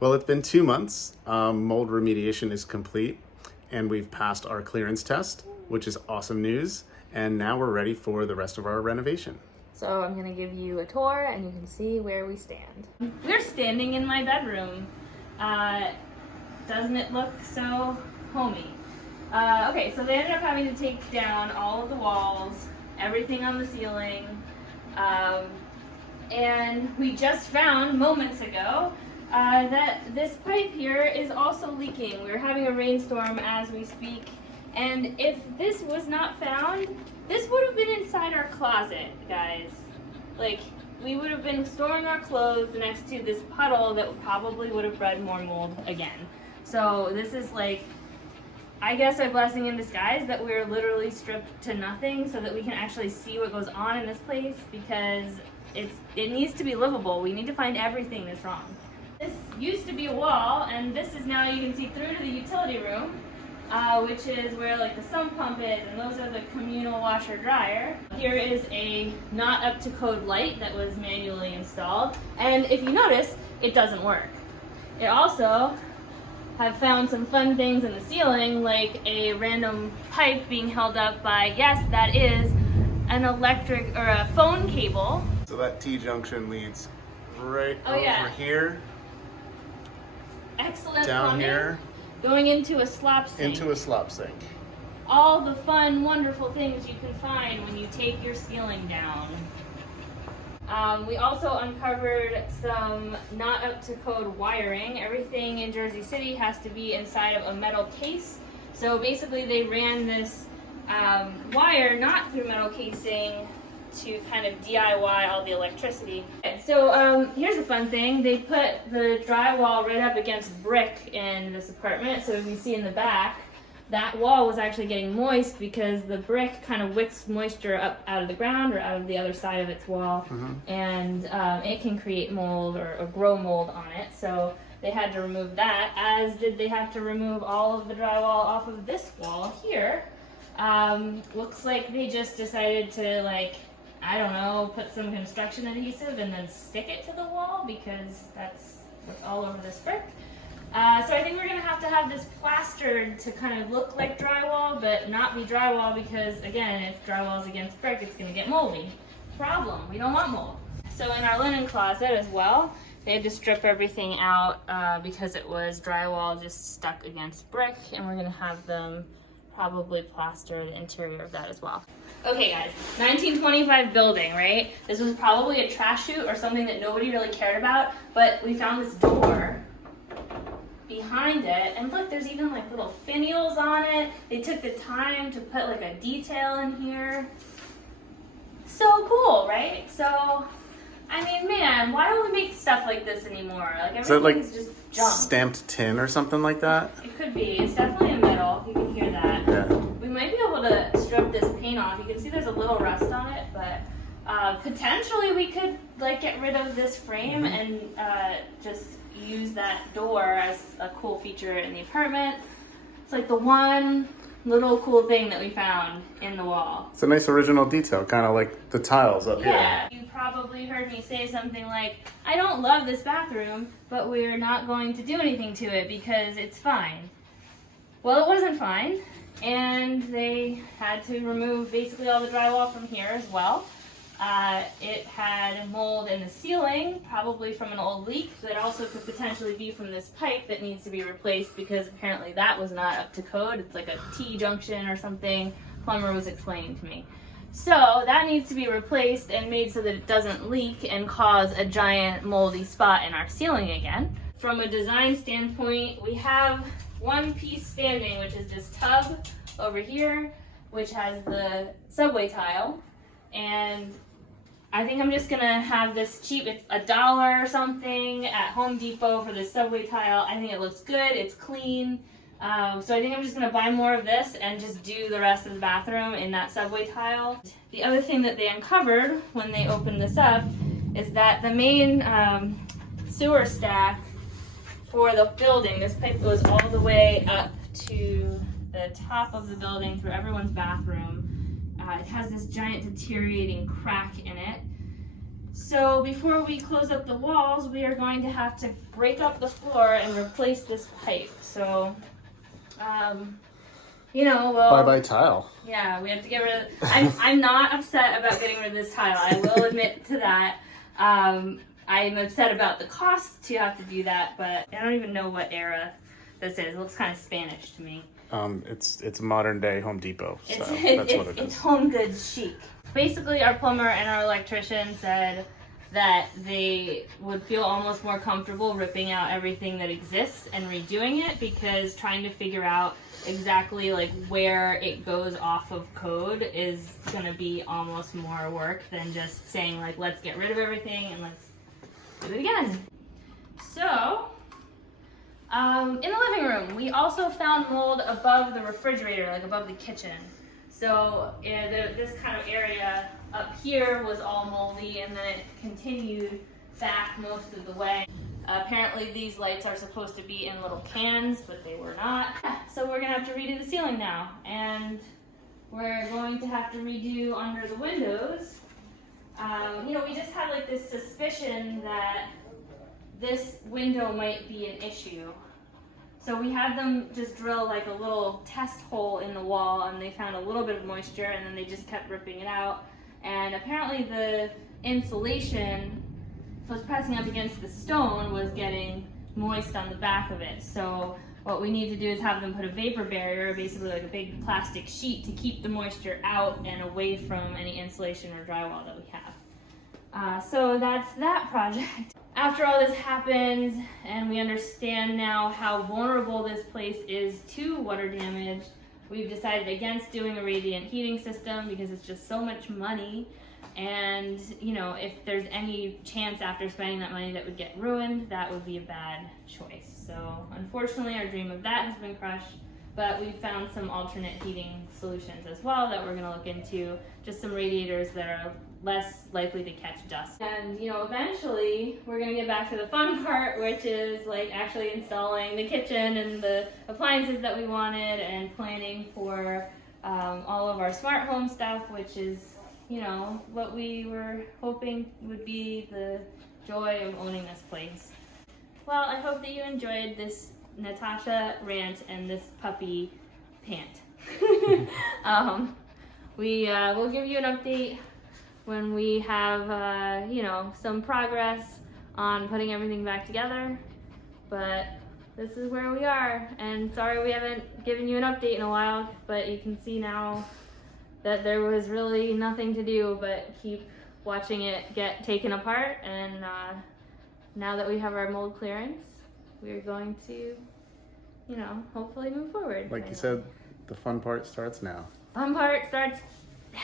Well, it's been 2 months. Mold remediation is complete, and we've passed our clearance test, which is awesome news. And now we're ready for the rest of our renovation. So I'm gonna give you a tour and you can see where we stand. We're standing in my bedroom. Doesn't it look so homey? Okay, so they ended up having to take down all of the walls, everything on the ceiling, and we just found moments ago that this pipe here is also leaking. We're having a rainstorm as we speak, and if this was not found, this would have been inside our closet, guys. Like, we would have been storing our clothes next to this puddle that probably would have bred more mold again. So this is like, I guess, a blessing in disguise that we're literally stripped to nothing so that we can actually see what goes on in this place, because it needs to be livable. We need to find everything that's wrong. This used to be a wall, and this is now, you can see through to the utility room, which is where like the sump pump is, and those are the communal washer dryer. Here is a not up to code light that was manually installed, and if you notice, it doesn't work. It also have found some fun things in the ceiling, like a random pipe being held up by, yes, that is an electric or a phone cable. So that T-junction leads right over yeah. here, Excellent down plumbing, here, going into a slop sink. into a slop sink. All the fun, wonderful things you can find when you take your ceiling down. We also uncovered some not up to code wiring. Everything in Jersey City has to be inside of a metal case. So basically they ran this wire not through metal casing to kind of DIY all the electricity. So here's a fun thing. They put the drywall right up against brick in this apartment. So as you see in the back, that wall was actually getting moist because the brick kind of wicks moisture up out of the ground or out of the other side of its wall, and it can create mold or grow mold on it. So they had to remove that, as did they have to remove all of the drywall off of this wall here. Looks like they just decided to, like, I don't know, put some construction adhesive and then stick it to the wall, because that's what's all over this brick. So I think we're gonna have this plastered to kind of look like drywall, but not be drywall, because again, if drywall is against brick, it's gonna get moldy. Problem, we don't want mold. So in our linen closet as well, they had to strip everything out because it was drywall just stuck against brick, and we're gonna have them probably plaster the interior of that as well. Okay guys, 1925 building, right? This was probably a trash chute or something that nobody really cared about, but we found this door behind it, and look, there's even like little finials on it. They took the time to put like a detail in here. So cool, right? So, I mean, man, why don't we make stuff like this anymore? Like, Is that like everything's just junk. stamped tin or something like that? It could be. It's definitely a metal. You can hear that. Yeah. We might be able to strip this paint off. You can see there's a little rust on it, but potentially we could like get rid of this frame and just use that door as a cool feature in the apartment. It's like the one little cool thing that we found in the wall. It's a nice original detail, kind of like the tiles up here. Yeah, you probably heard me say something like, I don't love this bathroom, but we're not going to do anything to it because it's fine. Well, it wasn't fine, and they had to remove basically all the drywall from here as well. It had mold in the ceiling, probably from an old leak, that also could potentially be from this pipe that needs to be replaced, because apparently that was not up to code. It's like a T-junction or something, plumber was explaining to me. So that needs to be replaced and made so that it doesn't leak and cause a giant moldy spot in our ceiling again. From a design standpoint, we have one piece standing, which is this tub over here, which has the subway tile. And I think I'm just gonna have this cheap, it's $1 or something at Home Depot for this subway tile. I think it looks good, it's clean. So I think I'm just gonna buy more of this and just do the rest of the bathroom in that subway tile. The other thing that they uncovered when they opened this up is that the main sewer stack for the building, this pipe goes all the way up to the top of the building through everyone's bathroom. It has this giant deteriorating crack in it. So before we close up the walls, we are going to have to break up the floor and replace this pipe. So, you know, well, Bye-bye tile. yeah, we have to get rid of. I'm not upset about getting rid of this tile. I will admit to that. I'm upset about the cost to have to do that, but I don't even know what era this is. It looks kind of Spanish to me. It's modern day Home Depot. So It's that's what it it's is. home goods chic. Basically, our plumber and our electrician said that they would feel almost more comfortable ripping out everything that exists and redoing it, because trying to figure out exactly like where it goes off of code is gonna be almost more work than just saying like, let's get rid of everything and let's do it again. So, in the living room, we also found mold above the refrigerator, like above the kitchen. So this kind of area up here was all moldy, and then it continued back most of the way. Apparently these lights are supposed to be in little cans, but they were not. So we're gonna have to redo the ceiling now, and we're going to have to redo under the windows. You know, we just had like this suspicion that this window might be an issue. So we had them just drill like a little test hole in the wall, and they found a little bit of moisture, and then they just kept ripping it out. And apparently the insulation was pressing up against the stone was getting moist on the back of it. So what we need to do is have them put a vapor barrier, basically like a big plastic sheet, to keep the moisture out and away from any insulation or drywall that we have. So that's that project. After all this happens, and we understand now how vulnerable this place is to water damage, we've decided against doing a radiant heating system because it's just so much money. And, you know, if there's any chance after spending that money that would get ruined, that would be a bad choice. So unfortunately, our dream of that has been crushed, but we've found some alternate heating solutions as well that we're gonna look into, just some radiators that are less likely to catch dust. And, you know, eventually we're gonna get back to the fun part, which is like actually installing the kitchen and the appliances that we wanted, and planning for all of our smart home stuff, which is, you know, what we were hoping would be the joy of owning this place. Well, I hope that you enjoyed this Natasha rant and this puppy pant. We'll give you an update when we have, you know, some progress on putting everything back together. But this is where we are, and sorry we haven't given you an update in a while, but you can see now that there was really nothing to do but keep watching it get taken apart. And now that we have our mold clearance, we're going to, you know, hopefully move forward. Like you said, the fun part starts now. Fun part starts now.